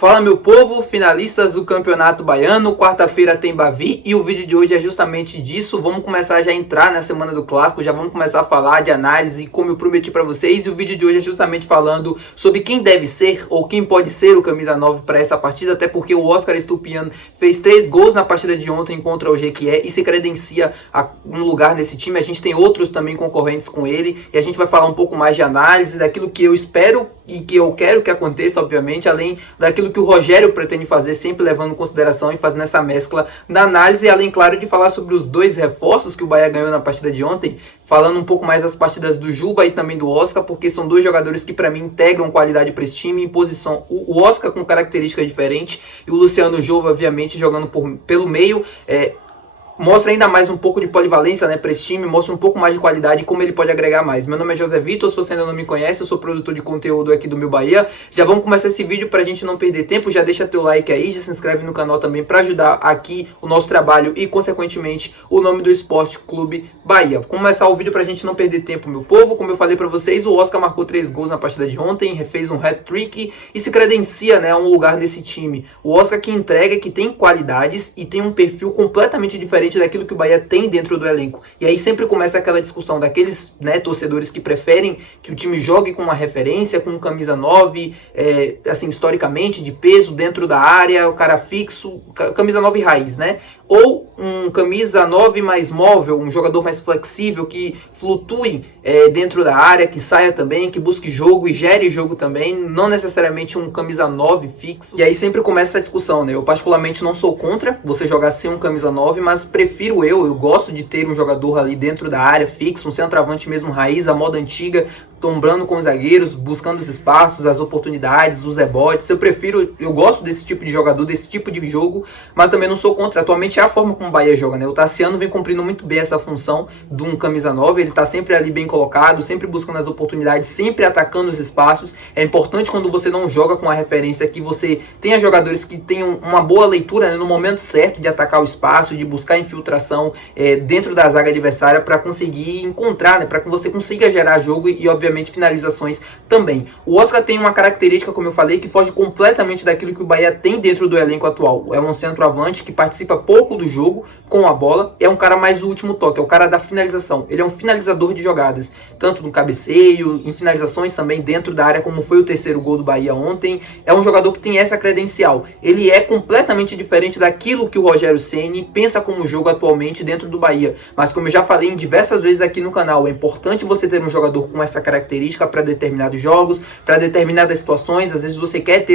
Fala meu povo, finalistas do Campeonato Baiano, quarta-feira tem Bavi e o vídeo de hoje é justamente disso. Vamos começar já a entrar na semana do Clássico, já vamos começar a falar de análise, como eu prometi para vocês. E o vídeo de hoje é justamente falando sobre quem deve ser ou quem pode ser o camisa 9 para essa partida, até porque o Oscar Estupiñán fez 3 gols na partida de ontem contra o Jequié e se credencia a um lugar nesse time. A gente tem outros também concorrentes com ele e a gente vai falar um pouco mais de análise, daquilo que eu espero e que eu quero que aconteça, obviamente, além daquilo que o Rogério pretende fazer, sempre levando em consideração e fazendo essa mescla da análise, além, claro, de falar sobre os 2 reforços que o Bahia ganhou na partida de ontem, falando um pouco mais das partidas do Juba e também do Oscar, porque são 2 jogadores que para mim integram qualidade para esse time, em posição, o Oscar com características diferentes e o Luciano Juba, obviamente, jogando pelo meio, mostra ainda mais um pouco de polivalência, né, para esse time, mostra um pouco mais de qualidade e como ele pode agregar mais. Meu nome é José Vitor, se você ainda não me conhece, eu sou produtor de conteúdo aqui do Meu Bahia. Já vamos começar esse vídeo para a gente não perder tempo, já deixa teu like aí, já se inscreve no canal também para ajudar aqui o nosso trabalho e, consequentemente, o nome do Esporte Clube Bahia. Vou começar o vídeo para a gente não perder tempo, meu povo. Como eu falei para vocês, o Oscar marcou 3 gols na partida de ontem, fez um hat-trick e se credencia, né, a um lugar nesse time. O Oscar que entrega, que tem qualidades e tem um perfil completamente diferente daquilo que o Bahia tem dentro do elenco. E aí sempre começa aquela discussão daqueles, né, torcedores que preferem que o time jogue com uma referência, com um camisa 9, assim, historicamente, de peso dentro da área, o cara fixo, camisa 9 raiz, né? Ou um camisa 9 mais móvel, um jogador mais flexível, que flutue dentro da área, que saia também, que busque jogo e gere jogo também, não necessariamente um camisa 9 fixo. E aí sempre começa essa discussão, né? Eu particularmente não sou contra você jogar sem um camisa 9, mas prefiro eu gosto de ter um jogador ali dentro da área fixo, um centroavante mesmo raiz, a moda antiga, tombrando com os zagueiros, buscando os espaços, as oportunidades, os rebotes. Eu gosto desse tipo de jogador, desse tipo de jogo, mas também não sou contra. Atualmente é a forma como o Bahia joga, né? O Tassiano vem cumprindo muito bem essa função de um camisa 9, ele tá sempre ali bem colocado, sempre buscando as oportunidades, sempre atacando os espaços. É importante quando você não joga com a referência que você tenha jogadores que tenham uma boa leitura, né, no momento certo de atacar o espaço, de buscar infiltração dentro da zaga adversária para conseguir encontrar, né, para que você consiga gerar jogo e obviamente finalizações também. O Oscar tem uma característica, como eu falei, que foge completamente daquilo que o Bahia tem dentro do elenco atual. É um centroavante que participa pouco do jogo com a bola, é um cara mais do último toque, é o cara da finalização. Ele é um finalizador de jogadas, tanto no cabeceio, em finalizações também dentro da área, como foi o 3º gol do Bahia ontem. É um jogador que tem essa credencial. Ele é completamente diferente daquilo que o Rogério Ceni pensa como jogo atualmente dentro do Bahia. Mas como eu já falei diversas vezes aqui no canal, é importante você ter um jogador com essa característica para determinados jogos, para determinadas situações. Às vezes você quer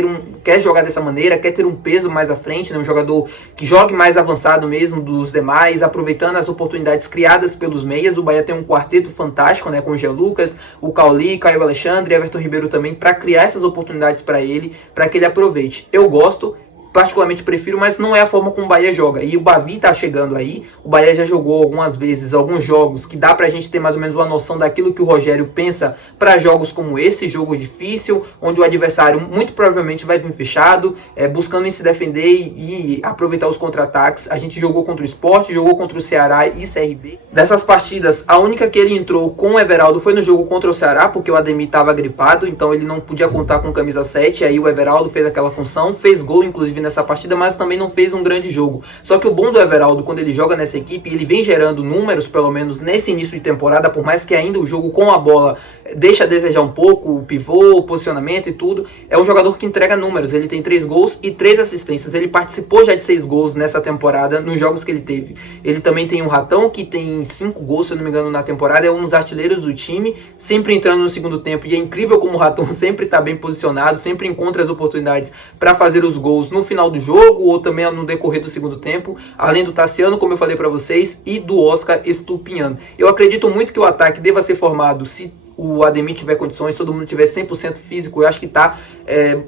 jogar dessa maneira, quer ter um peso mais à frente, né? Um jogador que jogue mais avançado mesmo dos demais, aproveitando as oportunidades criadas pelos meias. O Bahia tem um quarteto fantástico, né, com o Jean Lucas, o Cauli, Caio Alexandre, Everton Ribeiro também, para criar essas oportunidades para ele, para que ele aproveite. Eu gosto, particularmente prefiro, mas não é a forma como o Bahia joga. E o Bavi tá chegando aí, o Bahia já jogou algumas vezes, alguns jogos que dá pra gente ter mais ou menos uma noção daquilo que o Rogério pensa para jogos como esse, jogo difícil, onde o adversário muito provavelmente vai vir fechado, buscando em se defender e aproveitar os contra-ataques. A gente jogou contra o Sport, jogou contra o Ceará e CRB. Dessas partidas, a única que ele entrou com o Everaldo foi no jogo contra o Ceará, porque o Ademir estava gripado, então ele não podia contar com camisa 7, aí o Everaldo fez aquela função, fez gol inclusive nessa partida, mas também não fez um grande jogo. Só que o bom do Everaldo, quando ele joga nessa equipe, ele vem gerando números, pelo menos nesse início de temporada, por mais que ainda o jogo com a bola deixa a desejar um pouco, o pivô, o posicionamento e tudo, é um jogador que entrega números. Ele tem 3 gols e 3 assistências. Ele participou já de 6 gols nessa temporada, nos jogos que ele teve. Ele também tem um Ratão, que tem 5 gols, se eu não me engano, na temporada, é um dos artilheiros do time, sempre entrando no segundo tempo, e é incrível como o Ratão sempre está bem posicionado, sempre encontra as oportunidades para fazer os gols no final do jogo, ou também no decorrer do segundo tempo, além do Tassiano, como eu falei para vocês, e do Oscar Estupiñán. Eu acredito muito que o ataque deva ser formado, se o Ademir tiver condições, todo mundo tiver 100% físico, eu acho que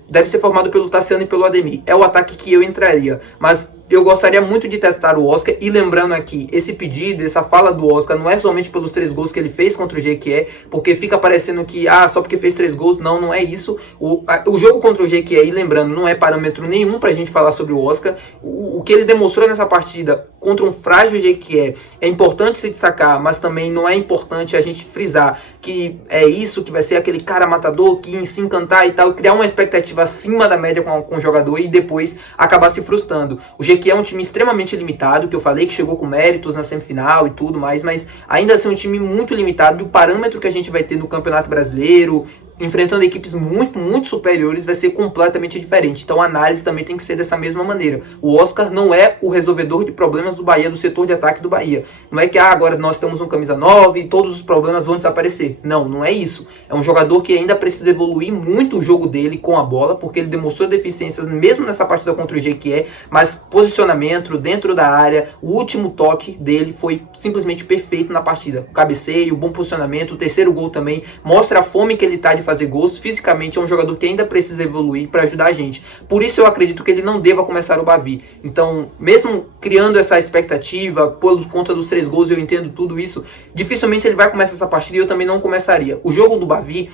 deve ser formado pelo Tassiano e pelo Ademir. É o ataque que eu entraria, mas eu gostaria muito de testar o Oscar. E lembrando aqui, esse pedido, essa fala do Oscar não é somente pelos 3 gols que ele fez contra o Jequié, porque fica parecendo que, só porque fez 3 gols, não é isso. O jogo contra o Jequié, e lembrando, não é parâmetro nenhum pra gente falar sobre o Oscar. O que ele demonstrou nessa partida contra um frágil Jequié. É importante se destacar, mas também não é importante a gente frisar que é isso, que vai ser aquele cara matador que se encantar e tal, criar uma expectativa acima da média com o jogador e depois acabar se frustrando. O Jequié é um time extremamente limitado, que eu falei que chegou com méritos na semifinal e tudo mais, mas ainda assim é um time muito limitado, e o parâmetro que a gente vai ter no Campeonato Brasileiro, enfrentando equipes muito superiores, vai ser completamente diferente. Então a análise também tem que ser dessa mesma maneira. O Oscar não é o resolvedor de problemas do Bahia, do setor de ataque do Bahia. Não é que agora nós temos um camisa 9 e todos os problemas vão desaparecer. Não, não é isso. É um jogador que ainda precisa evoluir muito o jogo dele com a bola, porque ele demonstrou deficiências mesmo nessa partida contra o Jequié, mas posicionamento dentro da área, o último toque dele foi simplesmente perfeito na partida. O cabeceio, o bom posicionamento, o terceiro gol também mostra a fome que ele tá de fazer gols. Fisicamente é um jogador que ainda precisa evoluir para ajudar a gente. Por isso eu acredito que ele não deva começar o Bavi. Então, mesmo criando essa expectativa por conta dos 3 gols, eu entendo tudo isso, dificilmente ele vai começar essa partida e eu também não começaria. O jogo do Bavi,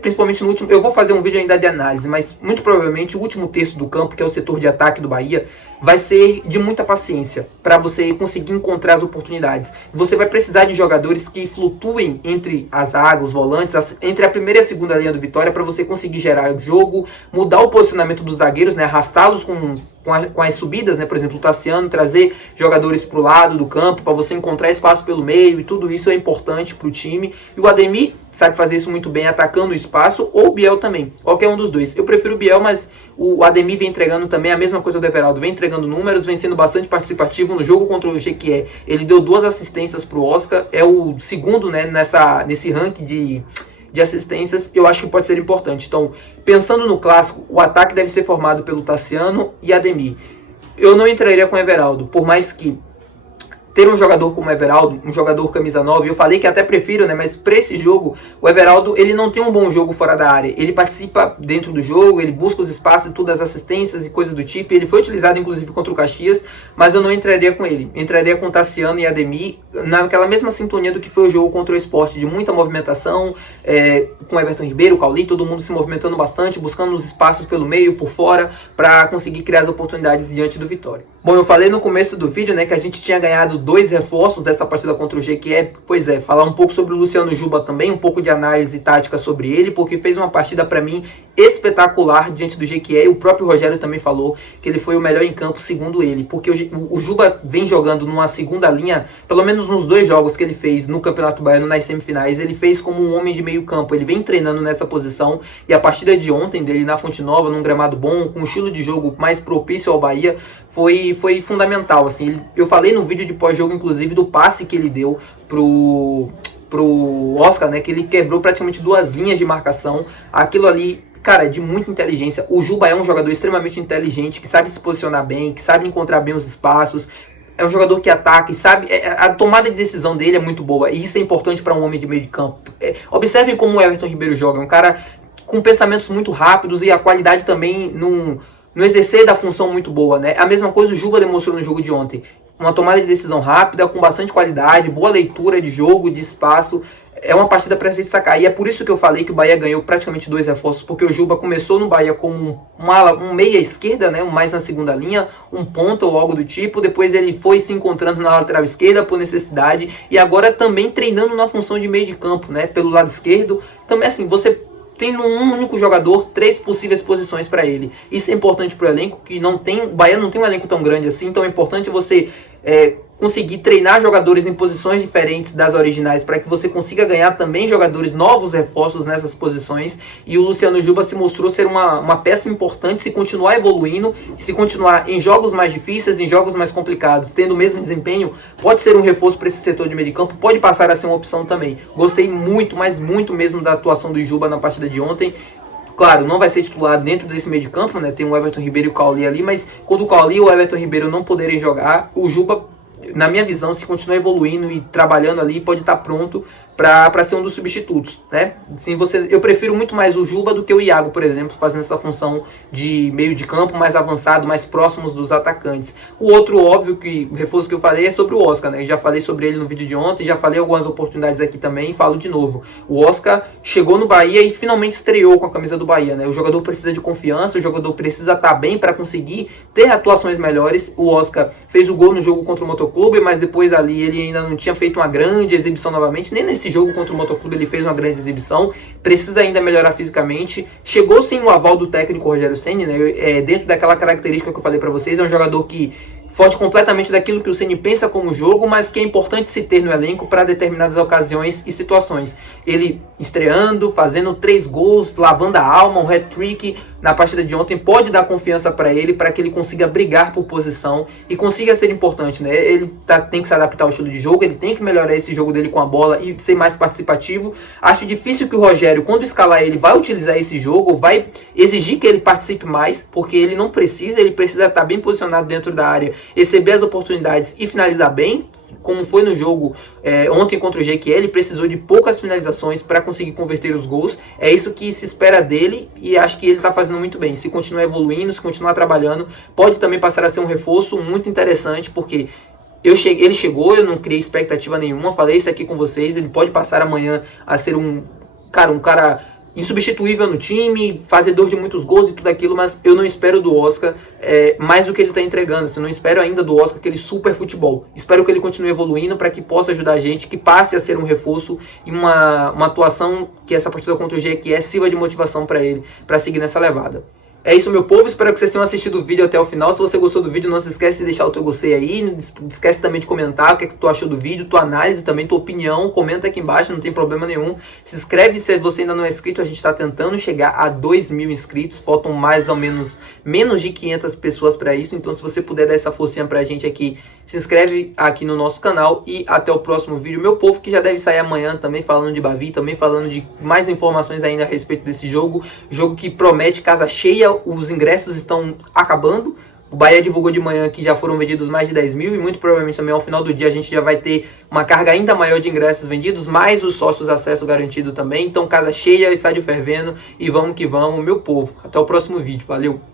principalmente no último, eu vou fazer um vídeo ainda de análise, mas muito provavelmente o último terço do campo, que é o setor de ataque do Bahia, vai ser de muita paciência para você conseguir encontrar as oportunidades. Você vai precisar de jogadores que flutuem entre as zaga, os volantes, entre a primeira e a segunda linha do Vitória, para você conseguir gerar o jogo, mudar o posicionamento dos zagueiros, né, arrastá-los com as subidas, né, por exemplo, o Tassiano, trazer jogadores para o lado do campo, para você encontrar espaço pelo meio, e tudo isso é importante para o time. E o Ademir sabe fazer isso muito bem, atacando o espaço, ou o Biel também, qualquer um dos dois. Eu prefiro o Biel, mas o Ademir vem entregando também a mesma coisa do Everaldo, vem entregando números, vem sendo bastante participativo no jogo contra o Jequié. Ele deu 2 assistências para o Oscar, é o segundo, né, nesse ranking de assistências. Eu acho que pode ser importante. Então, pensando no clássico, o ataque deve ser formado pelo Tassiano e Ademir. Eu não entraria com o Everaldo, por mais que ter um jogador como o Everaldo, um jogador camisa 9, eu falei que até prefiro, né, mas para esse jogo, o Everaldo, ele não tem um bom jogo fora da área. Ele participa dentro do jogo, ele busca os espaços, todas as assistências e coisas do tipo. Ele foi utilizado, inclusive, contra o Caxias, mas eu não entraria com ele. Entraria com o Tassiano e Ademir, naquela mesma sintonia do que foi o jogo contra o Sport, de muita movimentação, com Everton Ribeiro, Cauli, todo mundo se movimentando bastante, buscando os espaços pelo meio, por fora, para conseguir criar as oportunidades diante do Vitória. Bom, eu falei no começo do vídeo, né, que a gente tinha ganhado 2 reforços dessa partida contra o Jequié. Pois é, falar um pouco sobre o Luciano Juba também, um pouco de análise tática sobre ele, porque fez uma partida para mim espetacular diante do Jequié. E o próprio Rogério também falou que ele foi o melhor em campo, segundo ele, porque o Juba vem jogando numa segunda linha, pelo menos nos 2 jogos que ele fez no Campeonato Baiano, nas semifinais, ele fez como um homem de meio campo. Ele vem treinando nessa posição, e a partida de ontem dele na Fonte Nova, num gramado bom, com um estilo de jogo mais propício ao Bahia, foi fundamental. Assim, eu falei no vídeo de pós-jogo, inclusive, do passe que ele deu pro Oscar, né, que ele quebrou praticamente 2 linhas de marcação. Aquilo ali, cara, é de muita inteligência. O Juba é um jogador extremamente inteligente, que sabe se posicionar bem, que sabe encontrar bem os espaços. É um jogador que ataca e sabe... A tomada de decisão dele é muito boa, e isso é importante para um homem de meio de campo. Observem como o Everton Ribeiro joga. É um cara com pensamentos muito rápidos, e a qualidade também no exercer da função muito boa, né? A mesma coisa o Juba demonstrou no jogo de ontem. Uma tomada de decisão rápida, com bastante qualidade, boa leitura de jogo, de espaço. É uma partida para se destacar. E é por isso que eu falei que o Bahia ganhou praticamente 2 reforços, porque o Juba começou no Bahia como um meia esquerda, né? Mais na segunda linha, um ponta ou algo do tipo. Depois ele foi se encontrando na lateral esquerda por necessidade, e agora também treinando na função de meio de campo, né? Pelo lado esquerdo. Também, assim, você tem num único jogador 3 possíveis posições para ele. Isso é importante para o elenco, que não tem, o Bahia não tem um elenco tão grande assim, então é importante você conseguir treinar jogadores em posições diferentes das originais, para que você consiga ganhar também jogadores novos, reforços nessas posições. E o Luciano Juba se mostrou ser uma peça importante, se continuar evoluindo, se continuar em jogos mais difíceis, em jogos mais complicados, tendo o mesmo desempenho, pode ser um reforço para esse setor de meio de campo, pode passar a ser uma opção também. Gostei muito, mas muito mesmo da atuação do Juba na partida de ontem. Claro, não vai ser titular dentro desse meio de campo, né? Tem o Everton Ribeiro e o Cauli ali, mas quando o Cauli e o Everton Ribeiro não poderem jogar, o Juba, na minha visão, se continuar evoluindo e trabalhando ali, pode estar pronto para ser um dos substitutos, né? Sim, eu prefiro muito mais o Juba do que o Iago, por exemplo, fazendo essa função de meio de campo mais avançado, mais próximos dos atacantes. O outro, óbvio, que o reforço que eu falei é sobre o Oscar, né? Eu já falei sobre ele no vídeo de ontem, já falei algumas oportunidades aqui também, e falo de novo. O Oscar chegou no Bahia e finalmente estreou com a camisa do Bahia, né? O jogador precisa de confiança, o jogador precisa estar bem para conseguir ter atuações melhores. O Oscar fez o gol no jogo contra o Motoclube, mas depois ali ele ainda não tinha feito uma grande exibição novamente, nem nesse jogo contra o Motoclube ele fez uma grande exibição, precisa ainda melhorar fisicamente. Chegou sim o aval do técnico Rogério Ceni, né? Dentro daquela característica que eu falei para vocês, é um jogador que foge completamente daquilo que o Ceni pensa como jogo, mas que é importante se ter no elenco para determinadas ocasiões e situações. Ele estreando, fazendo 3 gols, lavando a alma, um hat-trick na partida de ontem, pode dar confiança para que ele consiga brigar por posição e consiga ser importante, né? Ele tem que se adaptar ao estilo de jogo, ele tem que melhorar esse jogo dele com a bola e ser mais participativo. Acho difícil que o Rogério, quando escalar ele, vai utilizar esse jogo, vai exigir que ele participe mais, porque ele não precisa, ele precisa estar bem posicionado dentro da área, receber as oportunidades e finalizar bem, como foi no jogo ontem contra o Jequié. Ele precisou de poucas finalizações para conseguir converter os gols. É isso que se espera dele e acho que ele está fazendo muito bem. Se continuar evoluindo, se continuar trabalhando, pode também passar a ser um reforço muito interessante, porque ele chegou, eu não criei expectativa nenhuma, falei isso aqui com vocês, ele pode passar amanhã a ser um cara insubstituível no time, fazedor de muitos gols e tudo aquilo, mas eu não espero do Oscar mais do que ele está entregando. Eu não espero ainda do Oscar aquele super futebol. Espero que ele continue evoluindo para que possa ajudar a gente, que passe a ser um reforço e uma atuação que essa partida contra o Jequié sirva de motivação para ele, para seguir nessa levada. É isso, meu povo, espero que vocês tenham assistido o vídeo até o final. Se você gostou do vídeo, não se esquece de deixar o teu gostei aí, não esquece também de comentar o que é que tu achou do vídeo, tua análise, também tua opinião, comenta aqui embaixo, não tem problema nenhum. Se inscreve se você ainda não é inscrito, a gente está tentando chegar a 2.000 inscritos, faltam mais ou menos de 500 pessoas para isso, então se você puder dar essa forcinha pra gente aqui, se inscreve aqui no nosso canal e até o próximo vídeo, meu povo, que já deve sair amanhã também falando de Bavi, também falando de mais informações ainda a respeito desse jogo que promete casa cheia, os ingressos estão acabando. O Bahia divulgou de manhã que já foram vendidos mais de 10 mil e muito provavelmente também ao final do dia a gente já vai ter uma carga ainda maior de ingressos vendidos, mais os sócios acesso garantido também. Então casa cheia, estádio fervendo e vamos que vamos, meu povo. Até o próximo vídeo, valeu!